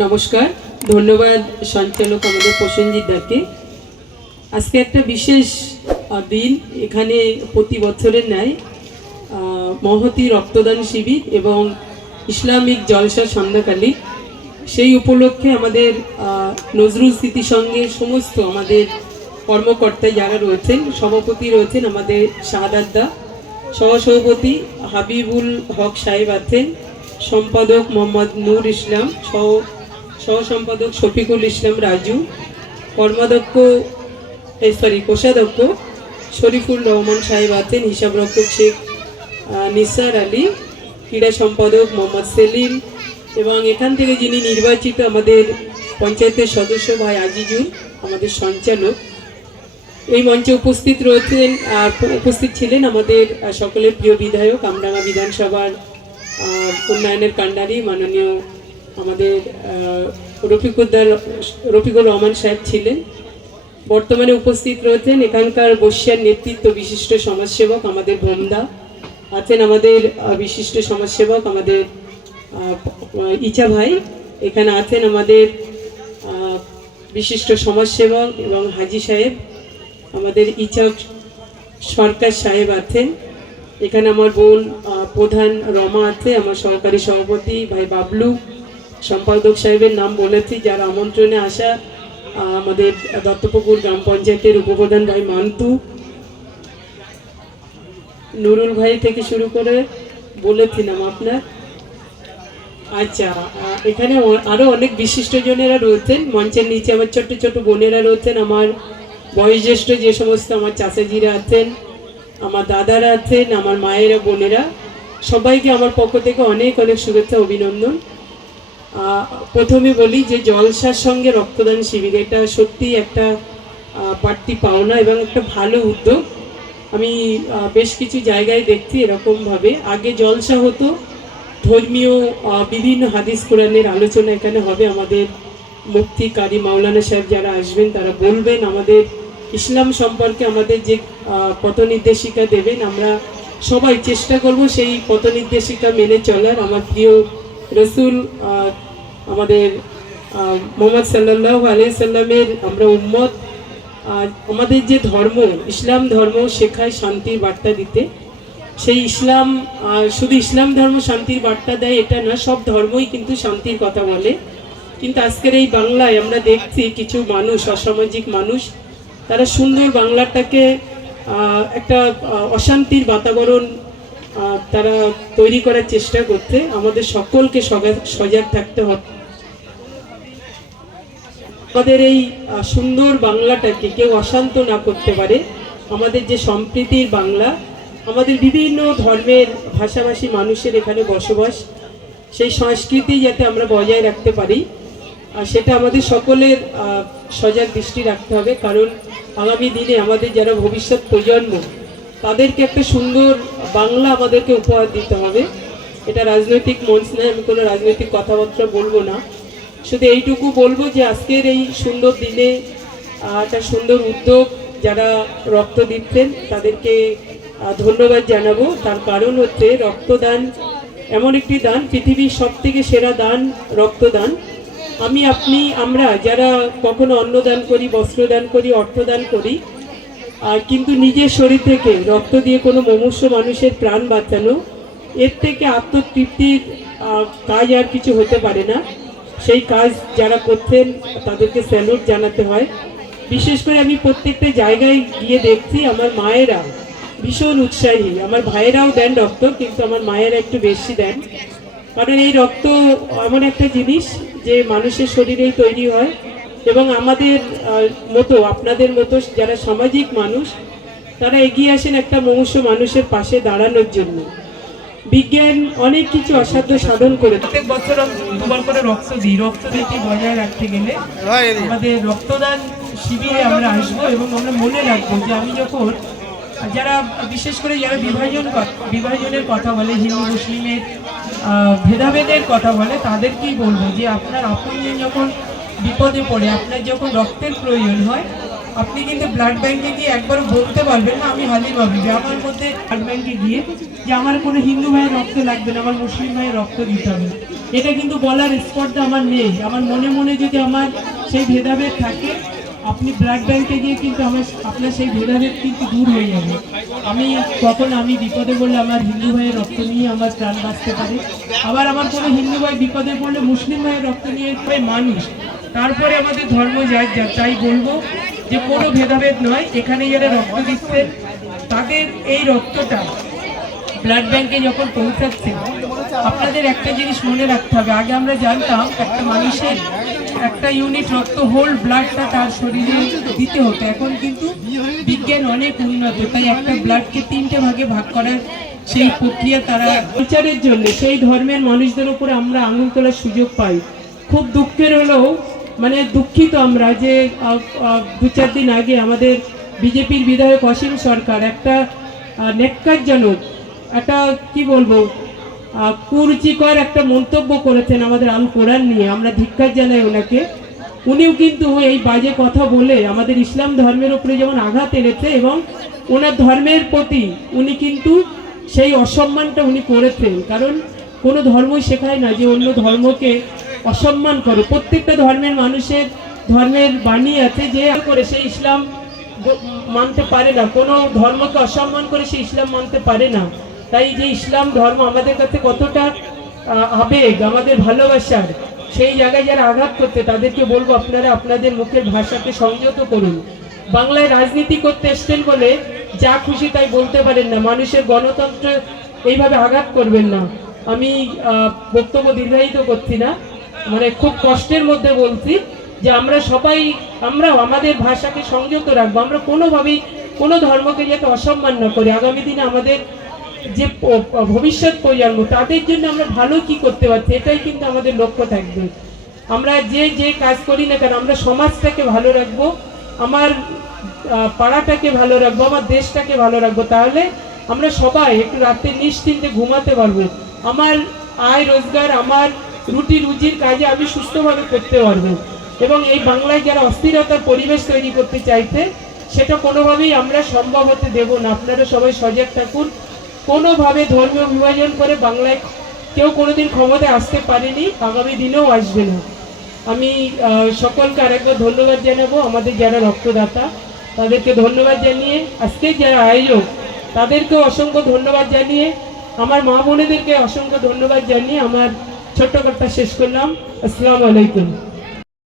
নমস্কার, ধন্যবাদ সঞ্চালক আমাদের প্রসেনজিৎ দাকে। আজকে একটা বিশেষ দিন। এখানে প্রতি বছরের ন্যায় মহতী রক্তদান শিবির এবং ইসলামিক জলসা সন্ধ্যাকালী, সেই উপলক্ষে আমাদের নজরুল স্মৃতি সঙ্গে সমস্ত আমাদের কর্মকর্তা যারা রয়েছেন, সভাপতি রয়েছেন আমাদের শাহাদাত দা, সহসভাপতি হাবিবুল হক সাহেব আছেন, সম্পাদক মোহাম্মদ নূর ইসলাম, সহ সম্পাদক শফিকুল ইসলাম রাজু, কোষাধ্যক্ষ শরীফুল রহমান সাহেব আছেন, হিসাবরক্ষক শেখ নিসার আলী, ক্রীড়া সম্পাদক মোহাম্মদ সেলিম, এবং এখান থেকে যিনি নির্বাচিত আমাদের পঞ্চায়েতের সদস্য ভাই আজিজুল, আমাদের সঞ্চালক। এই মঞ্চে উপস্থিত ছিলেন আমাদের সকলের প্রিয় বিধায়ক, আমডাঙ্গা বিধানসভার উন্নয়নের কাণ্ডারি মাননীয় আমাদের রফিকুর রহমান সাহেব ছিলেন। বর্তমানে উপস্থিত রয়েছেন এখানকার বর্ষিয়ার নেতৃত্ব বিশিষ্ট সমাজসেবক আমাদের ভোমদা আছেন, আমাদের বিশিষ্ট সমাজসেবক আমাদের ইচা ভাই এখানে আছেন, আমাদের বিশিষ্ট সমাজসেবক এবং হাজি সাহেব আমাদের ইচা সরকার সাহেব আছেন। এখানে আমার বোন প্রধান রমা আছে, আমার সহকারী সভাপতি ভাই বাবলু, সম্পাদক সাহেবের নাম বলেছি, যারা আমন্ত্রণে আসা আমাদের দত্তপুকুর গ্রাম পঞ্চায়েতের উপপ্রধান ভাই মান্তু, নুরুল ভাই থেকে শুরু করে বলেছিলাম আপনার। আচ্ছা, এখানে আরও অনেক বিশিষ্টজনেরা রয়েছেন। মঞ্চের নিচে আমার ছোট্ট ছোট বোনেরা রয়েছেন, আমার বয়োজ্যেষ্ঠ যে সমস্ত আমার চাচাজিরা আছেন, আমার দাদারা আছেন, আমার মায়েরা বোনেরা, সবাইকে আমার পক্ষ থেকে অনেক অনেক শুভেচ্ছা অভিনন্দন। প্রথমে বলি যে জলসার সঙ্গে রক্তদান শিবির, এটা সত্যি একটা বাড়তি পাওনা এবং একটা ভালো উদ্যোগ। আমি বেশ কিছু জায়গায় দেখছি এরকমভাবে। আগে জলসা হতো, ধর্মীয় বিভিন্ন হাদিস কোরআনের আলোচনা এখানে হবে, আমাদের মুফতি কারি মাওলানা সাহেব যারা আসবেন তারা বলবেন আমাদের ইসলাম সম্পর্কে, আমাদের যে পথনির্দেশিকা দেবেন, আমরা সবাই চেষ্টা করব সেই পথনির্দেশিকা মেনে চলার। আমার প্রিয় রসুল আমাদের মোহাম্মদ সাল্লাল্লাহু আলাইহি সাল্লামের আমরা উম্মত। আমাদের যে ধর্ম, ইসলাম ধর্ম শেখায় শান্তির বার্তা দিতে। সেই ইসলাম শুধু ইসলাম ধর্ম শান্তির বার্তা দেয় এটা না, সব ধর্মই কিন্তু শান্তির কথা বলে। কিন্তু আজকের এই বাংলায় আমরা দেখছি কিছু মানুষ, অসামাজিক মানুষ, তারা সুন্দর বাংলাটাকে একটা অশান্তির বাতাবরণ তারা তৈরি করার চেষ্টা করতে। আমাদের সকলকে সজাগ থাকতে হবে। আমাদের এই সুন্দর বাংলাটাকে কেউ অশান্ত না করতে পারে। আমাদের যে সম্প্রীতির বাংলা, আমাদের বিভিন্ন ধর্মের ভাষাভাষী মানুষের এখানে বসবাস, সেই সংস্কৃতি যাতে আমরা বজায় রাখতে পারি, সেটা আমাদের সকলের সজাগ দৃষ্টি রাখতে হবে। কারণ আগামী দিনে আমাদের যারা ভবিষ্যৎ প্রজন্ম, তাদেরকে একটা সুন্দর বাংলা আমাদেরকে উপহার দিতে হবে। এটা রাজনৈতিক মঞ্চ নয়, আমি কোনো রাজনৈতিক কথাবার্তা বলবো না, শুধু এইটুকু বলবো যে আজকের এই সুন্দর দিনে একটা সুন্দর উদ্যোগ যারা রক্ত দিচ্ছেন তাদেরকে ধন্যবাদ জানাবো। তার কারণ হচ্ছে রক্তদান এমন একটি দান, পৃথিবীর সবথেকে সেরা দান রক্তদান। আমরা যারা কখনো অন্নদান করি, বস্ত্রদান করি, অর্থদান করি, কিন্তু নিজের শরীর থেকে রক্ত দিয়ে কোনো মুমূর্ষু মানুষের প্রাণ বাঁচানো, এর থেকে আত্মতৃপ্তির কাজ আর কিছু হতে পারে না। সেই কাজ যারা করছেন তাদেরকে স্যালুট জানাতে হয়। বিশেষ করে আমি প্রত্যেকটা জায়গায় গিয়ে দেখছি আমার মায়েরা ভীষণ উৎসাহী। আমার ভাইয়েরাও দেন রক্ত, কিন্তু আমার মায়েরা একটু বেশি দেন। কারণ এই রক্ত এমন একটা জিনিস যে মানুষের শরীরেই তৈরি হয়, এবং আমাদের মতো, আপনাদের মতো যারা সামাজিক মানুষ, তারা এগিয়ে আসেন একটা মুমূর্ষু মানুষের পাশে দাঁড়ানোর জন্য। বিজ্ঞান অনেক কিছু অসাধ্য সাধন করে। প্রত্যেক বছর দুবার করে রক্ত দিই। রক্তদানটি বজায় রাখতে গেলে আমাদের রক্তদান শিবিরে আমরা আসবো এবং আমরা মনে রাখবো যে আমি যখন, যারা বিশেষ করে যারা বিভাজনের কথা বলে, হিন্দু মুসলিমের ভেদাভেদের কথা বলে, তাদেরকেই বলবো যে আপনার আপনজন যখন বিপদে পড়ে, আপনার যখন রক্তের প্রয়োজন হয়, আপনি কিন্তু ব্লাড ব্যাংকে গিয়ে একবারও বলতে পারবেন না আমি হাজির পাবি, যে আমার মধ্যে ব্লাড ব্যাংকে গিয়ে যে আমার কোনো হিন্দু ভাইয়ের রক্ত লাগবে না, আমার মুসলিম ভাইয়ের রক্ত দিতে হবে। এটা কিন্তু বলার স্পর্ধা আমার নেই। আমার মনে মনে যদি আমার সেই ভেদাভেদ থাকে, আপনি ব্লাড ব্যাংকে গিয়ে কিন্তু আপনার সেই ভেদাভেদ কিন্তু দূর হয়ে যাবে। আমি বিপদে পড়লে আমার হিন্দু ভাইয়ের রক্ত নিয়ে আমার প্রাণ বাঁচতে পারে, আবার আমার কোনো হিন্দু ভাই বিপদে পড়লে মুসলিম ভাইয়ের রক্ত নিয়ে মানুষ। তারপরে আমাদের ধর্ম যায় যা, তাই বলবো যে কোনো ভেদাভেদ নয়। এখানে যারা রক্ত দিচ্ছেন তাদের এই রক্তটা ব্লাড ব্যাংকে যখন পৌঁছাচ্ছে, আপনাদের একটা জিনিস মনে রাখতে হবে। আগে আমরা জানতাম একটা মানুষের একটা ইউনিট রক্ত, হোল ব্লাডটা তার শরীরে দিতে হতো। এখন কিন্তু বিজ্ঞান অনেক উন্নত, তাই একটা ব্লাডকে 3টে ভাগে ভাগ করার সেই প্রক্রিয়া তারা বিচারের জন্য সেই ধর্মের মানুষদের উপরে আমরা আঙুল তোলার সুযোগ পাই। খুব দুঃখের হলেও মানে দুঃখিত আমরা যে 2-4 দিন আগে আমাদের বিজেপির বিধায়ক অসীম সরকার একটা নেক্কারজনক একটা কি বলবো কুরুচিকর একটা মন্তব্য করেছেন আমাদের আল কোরআন নিয়ে। আমরা ধিক্কার জানাই ওনাকে। উনিও কিন্তু এই বাজে কথা বলে আমাদের ইসলাম ধর্মের উপরে যেমন আঘাত এনেছে এবং ওনার ধর্মের প্রতি উনি কিন্তু সেই অসম্মানটা উনি করেছেন। কারণ কোনো ধর্মই শেখায় না যে অন্য ধর্মকে অসম্মান করে। প্রত্যেকটা ধর্মের মানুষের ধর্মের বাণী আছে যে করে সে ইসলাম মানতে পারে না, কোনো ধর্মকে অসম্মান করে সে ইসলাম মানতে পারে না। তাই যে ইসলাম ধর্ম আমাদের কাছে কতটা আবেগ, আমাদের ভালোবাসার, সেই জায়গায় যারা আঘাত করছে তাদেরকে বলবো আপনারা আপনাদের মুখের ভাষাকে সংযত করুন। বাংলায় রাজনীতি করতে এসছেন বলে যা খুশি তাই বলতে পারেন না, মানুষের গণতন্ত্র এইভাবে আঘাত করবেন না। আমি বক্তব্য দীর্ঘায়িত করছি না, মানে খুব কষ্টের মধ্যে বলছি যে আমরা সবাই আমাদের ভাষাকে সংযত রাখবো। আমরা কোনোভাবেই কোনো ধর্মকে যাতে অসম্মান না করি। আগামী দিনে আমাদের যে ভবিষ্যৎ প্রজন্ম তাদের জন্য আমরা ভালো কি করতে পারছি, এটাই কিন্তু আমাদের লক্ষ্য থাকবে। আমরা যে কাজ করি না কেন আমরা সমাজটাকে ভালো রাখবো, আমার পাড়াটাকে ভালো রাখবো, আমার দেশটাকে ভালো রাখবো। তাহলে আমরা সবাই একটু রাতে নিশ্চিন্তে ঘুমাতে পারবো। আমার আয় রোজগার, আমার রুটি রুজির কাজে আমি সুস্থভাবে করতে পারবো। এবং এই বাংলায় যারা অস্থিরতার পরিবেশ তৈরি করতে চাইছে সেটা কোনোভাবেই আমরা সম্ভব হতে দেব না। আপনারা সবাই সজাগ থাকুন। কোনোভাবে ধর্মীয় বিভাজন করে বাংলায় কেউ কোনোদিন ক্ষমতায় আসতে পারেনি, আগামী দিনেও আসবে না। আমি সকলকে আরেকবার ধন্যবাদ জানাবো। আমাদের যারা রক্তদাতা তাদেরকে ধন্যবাদ জানিয়ে, আজকে যারা আয়োজক তাদেরকেও অসংখ্য ধন্যবাদ জানিয়ে, আমার মা বোনেদেরকে অসংখ্য ধন্যবাদ জানিয়ে আমার ছোট্ট কথা শেষ করলাম। আসসালামু আলাইকুম।